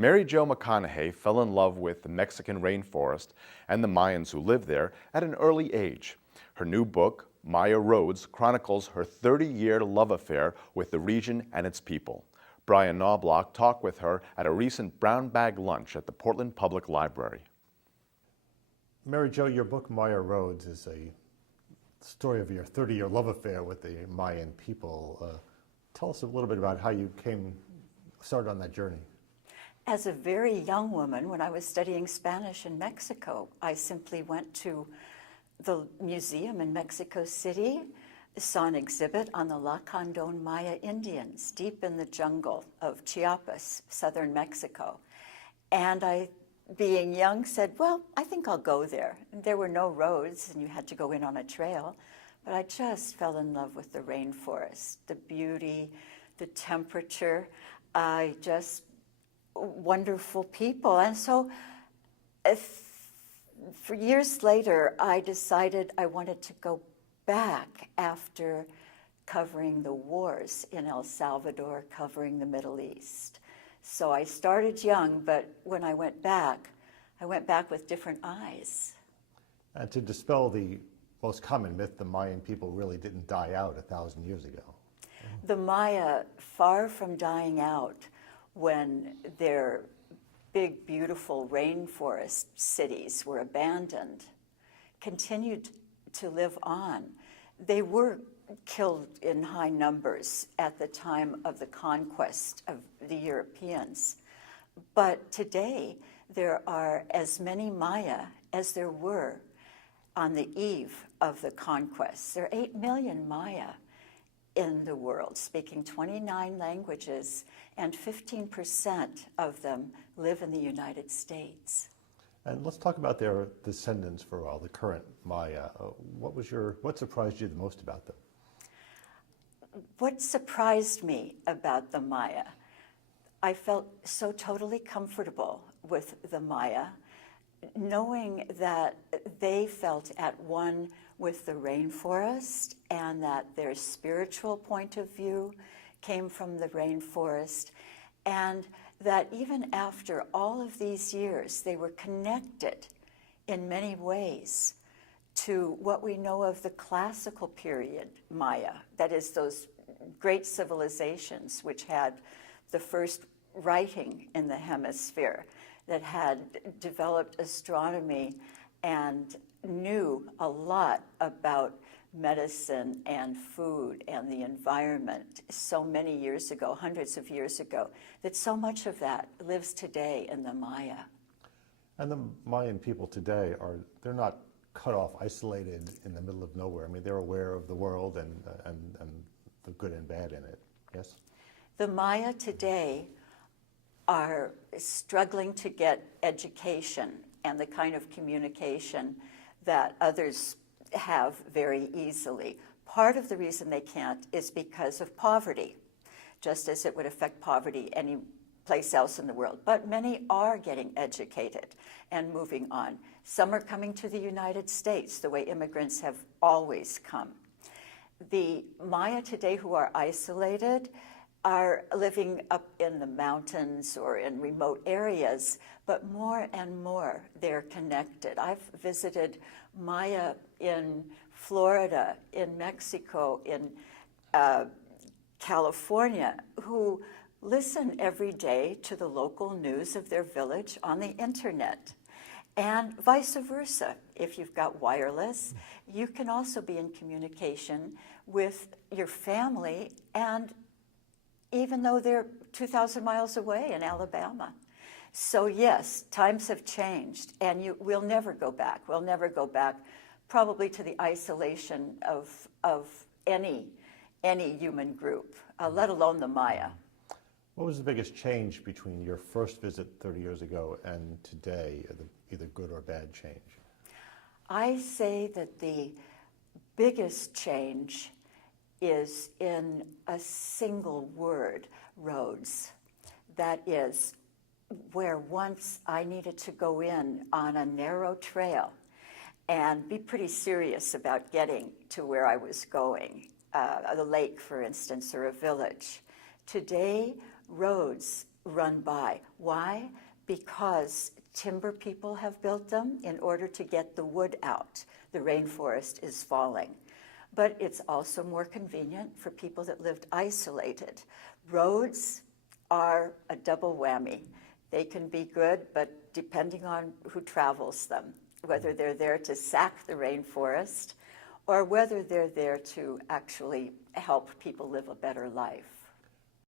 Mary Jo McConahay fell in love with the Mexican rainforest and the Mayans who lived there at an early age. Her new book, Maya Roads, chronicles her 30-year love affair with the region and its people. Brian Knobloch talked with her at a recent brown bag lunch at the Portland Public Library. Mary Jo, your book Maya Roads is a story of your 30-year love affair with the Mayan people. Tell us a little bit about how you started on that journey. As a very young woman, when I was studying Spanish in Mexico, I simply went to the museum in Mexico City, saw an exhibit on the Lacandon Maya Indians deep in the jungle of Chiapas, southern Mexico. And I, being young, said, well, I think I'll go there. And there were no roads and you had to go in on a trail, but I just fell in love with the rainforest, the beauty, the temperature, wonderful people. And so for years later, I decided I wanted to go back after covering the wars in El Salvador, covering the Middle East. So I started young, but when I went back with different eyes. And to dispel the most common myth, the Mayan people really didn't die out 1,000 years ago. The Maya, far from dying out when their big, beautiful rainforest cities were abandoned, continued to live on. They were killed in high numbers at the time of the conquest of the Europeans. But today, there are as many Maya as there were on the eve of the conquest. There are 8 million Maya in the world, speaking 29 languages, and 15% of them live in the United States. And let's talk about their descendants for a while, the current Maya. What surprised you the most about them? What surprised me about the Maya, I felt so totally comfortable with the Maya, knowing that they felt at one with the rainforest and that their spiritual point of view came from the rainforest, and that even after all of these years, they were connected in many ways to what we know of the classical period Maya, that is those great civilizations which had the first writing in the hemisphere, that had developed astronomy and knew a lot about medicine and food and the environment so many years ago, hundreds of years ago, that so much of that lives today in the Maya. And the Mayan people today they're not cut off, isolated in the middle of nowhere. I mean, they're aware of the world and the good and bad in it, yes? The Maya today are struggling to get education and the kind of communication that others have very easily. Part of the reason they can't is because of poverty, just as it would affect poverty any place else in the world. But many are getting educated and moving on. Some are coming to the United States the way immigrants have always come. The Maya today who are isolated are living up in the mountains or in remote areas, but more and more they're connected. I've visited Maya in Florida, in Mexico, in California, who listen every day to the local news of their village on the internet. And vice versa. If you've got wireless, you can also be in communication with your family, and even though they're 2,000 miles away in Alabama. So yes, times have changed, and we'll never go back. We'll never go back probably to the isolation of any human group, let alone the Maya. What was the biggest change between your first visit 30 years ago and today, either good or bad change? I say that the biggest change is in a single word, roads. That is, where once I needed to go in on a narrow trail and be pretty serious about getting to where I was going, the lake, for instance, or a village. Today, roads run by. Why? Because timber people have built them in order to get the wood out. The rainforest is falling. But it's also more convenient for people that lived isolated. Roads are a double whammy. They can be good, but depending on who travels them, whether they're there to sack the rainforest or whether they're there to actually help people live a better life.